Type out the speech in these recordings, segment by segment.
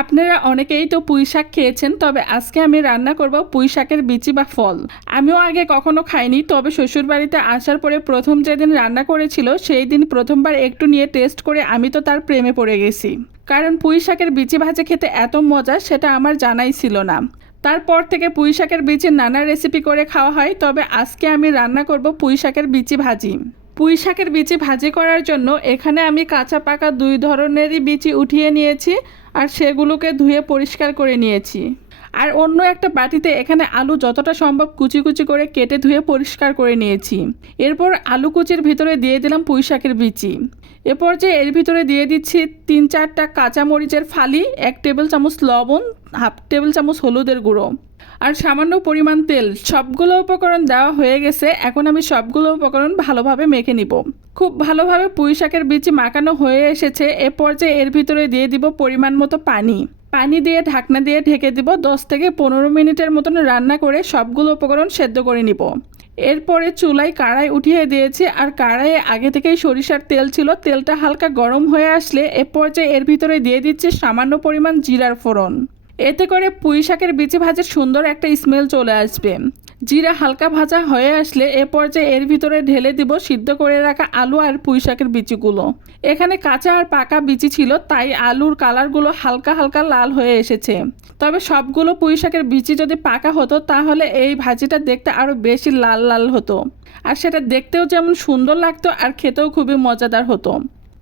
আপনারা অনেকেই তো পুঁই শাক খেয়েছেন, তবে আজকে আমি রান্না করব পুঁই শাকের বিচি বা ফল। আমিও আগে কখনো খাইনি, তবে শ্বশুরবাড়িতে আসার পরে প্রথম যেদিন রান্না করেছিল সেই দিন প্রথমবার একটু নিয়ে টেস্ট করে আমি তো তার প্রেমে পড়ে গেছি। কারণ পুঁই শাকের বিচি ভাজা খেতে এত মজা সেটা আমার জানাই ছিল না। তারপর থেকে পুঁই শাকের বিচির নানা রেসিপি করে খাওয়া হয়, তবে আজকে আমি রান্না করব পুঁই শাকের বিচি ভাজি। পুঁই শাকের বিচি ভাজি করার জন্য এখানে আমি কাঁচা পাকা দুই ধরনেরই বিচি উঠিয়ে নিয়েছি আর সেগুলোকে ধুয়ে পরিষ্কার করে নিয়েছি। আর অন্য একটা বাটিতে এখানে আলু যতটা সম্ভব কুচি কুচি করে কেটে ধুয়ে পরিষ্কার করে নিয়েছি। এরপর আলু কুচির ভিতরে দিয়ে দিলাম পুঁই শাকের বিচি। এরপর যে এর ভিতরে দিয়ে দিচ্ছি 3-4টা কাঁচামরিচের ফালি, 1 টেবিল চামচ লবণ, হাফ টেবিল চামচ হলুদের গুঁড়ো আর সামান্য পরিমাণ তেল। সবগুলো উপকরণ দেওয়া হয়ে গেছে, এখন আমি সবগুলো উপকরণ ভালোভাবে মেখে নিব। খুব ভালোভাবে পুঁই শাকের বিচি মাখানো হয়ে এসেছে। এ পর্যায়ে এর ভিতরে দিয়ে দিব পরিমাণ মতো পানি দিয়ে ঢাকনা দিয়ে ঢেকে দিব। 10 থেকে 15 মিনিটের মতন রান্না করে সবগুলো উপকরণ সেদ্ধ করে নিব। এরপরে চুলায় কড়াই উঠিয়ে দিয়েছি আর কড়াইয়ে আগে থেকেই সরিষার তেল ছিল। তেলটা হালকা গরম হয়ে আসলে এ পর্যায়ে এর ভিতরে দিয়ে দিচ্ছি সামান্য পরিমাণ জিরার ফোড়ন। এতে করে পুঁই শাকের বিচি ভাজার সুন্দর একটা স্মেল চলে আসবে। জিরা হালকা ভাজা হয়ে আসলে এ পর্যায়ে এর ভিতরে ঢেলে দিব সিদ্ধ করে রাখা আলু আর পুঁই শাকের বিচিগুলো। এখানে কাঁচা আর পাকা বিচি ছিল, তাই আলুর কালারগুলো হালকা হালকা লাল হয়ে এসেছে। তবে সবগুলো পুঁই শাকের বিচি যদি পাকা হতো তাহলে এই ভাজিটা দেখতে আরও বেশি লাল লাল হতো, আর সেটা দেখতেও যেমন সুন্দর লাগতো আর খেতেও খুবই মজাদার হতো।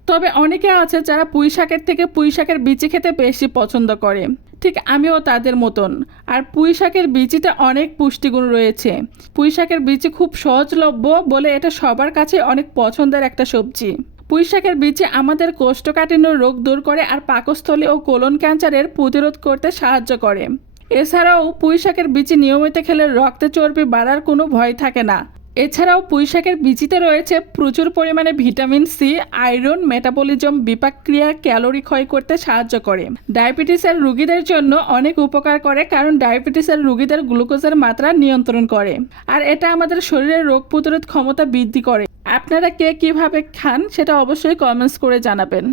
তবে অনেকে আছে যারা পুঁই শাকের থেকে পুঁই শাকের বিচি খেতে বেশি পছন্দ করে, ঠিক আমিও তাদের মতন। আর পুঁই শাকের বিচিতে অনেক পুষ্টিগুণ রয়েছে। পুঁই শাকের বিচি খুব সহজলভ্য বলে এটা সবার কাছে অনেক পছন্দের একটা সবজি। পুঁই শাকের বিচি আমাদের কোষ্ঠকাঠিন্য রোগ দূর করে আর পাকস্থলী ও কোলন ক্যান্সারের প্রতিরোধ করতে সাহায্য করে। এছাড়াও পুঁই শাকের বিচি নিয়মিত খেলে রক্তে চর্বি বাড়ার কোনো ভয় থাকে না। এছাড়াও পুঁই শাকের বিচিতে রয়েছে প্রচুর পরিমাণে ভিটামিন সি, আয়রন, মেটাবলিজম, বিপাক ক্রিয়া, ক্যালোরি ক্ষয় করতে সাহায্য করে। ডায়াবেটিসের রোগীদের জন্য অনেক উপকার করে, কারণ ডায়াবেটিসের রোগীদের গ্লুকোজের মাত্রা নিয়ন্ত্রণ করে আর এটা আমাদের শরীরের রোগ প্রতিরোধ ক্ষমতা বৃদ্ধি করে। আপনারা কে কীভাবে খান সেটা অবশ্যই কমেন্টস করে জানাবেন।